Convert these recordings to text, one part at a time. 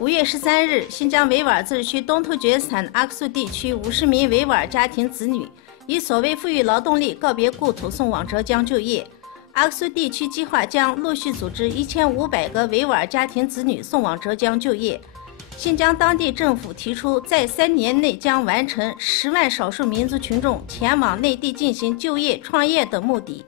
5月13日，新疆维吾尔自治区东突厥斯坦阿克苏地区50名维吾尔家庭子女以所谓富裕劳动力告别故土，送往浙江就业。阿克苏地区计划将陆续组织1500个维吾尔家庭子女送往浙江就业。新疆当地政府提出，在3年内将完成10万少数民族群众前往内地进行就业、创业的目的。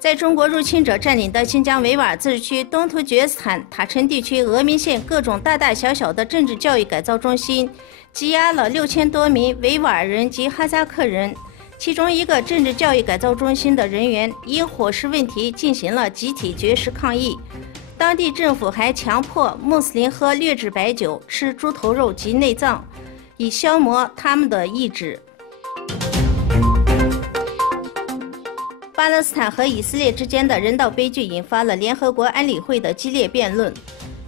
在中国入侵者占领的新疆维吾尔自治区东突厥斯坦塔城地区峨眉县各种大大小小的政治教育改造中心，羁押了6000多名维吾尔人及哈萨克人。其中一个政治教育改造中心的人员因伙食问题进行了集体绝食抗议。当地政府还强迫穆斯林喝劣质白酒、吃猪头肉及内脏，以消磨他们的意志。巴勒斯坦和以色列之间的人道悲剧引发了联合国安理会的激烈辩论。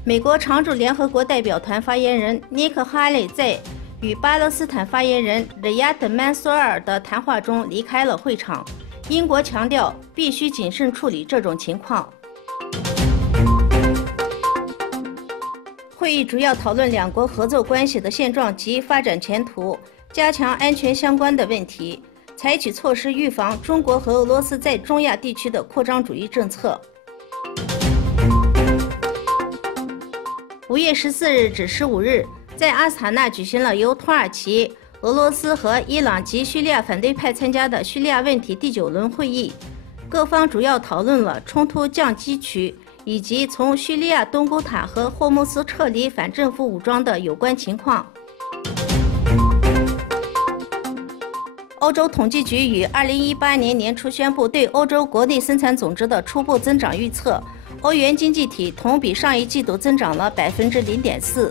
美国常驻联合国代表团发言人尼克·哈雷在与巴勒斯坦发言人里亚德·曼苏尔的谈话中离开了会场。英国强调必须谨慎处理这种情况。会议主要讨论两国合作关系的现状及发展前途，加强安全相关的问题，采取措施预防中国和俄罗斯在中亚地区的扩张主义政策。5月14日至15日，在阿斯塔纳举行了由土耳其、俄罗斯和伊朗及叙利亚反对派参加的叙利亚问题第9轮会议。各方主要讨论了冲突降级区以及从叙利亚东古塔和霍木斯撤离反政府武装的有关情况。欧洲统计局于2018年年初宣布对欧洲国内生产总值的初步增长预测，欧元经济体同比上一季度增长了0.4%。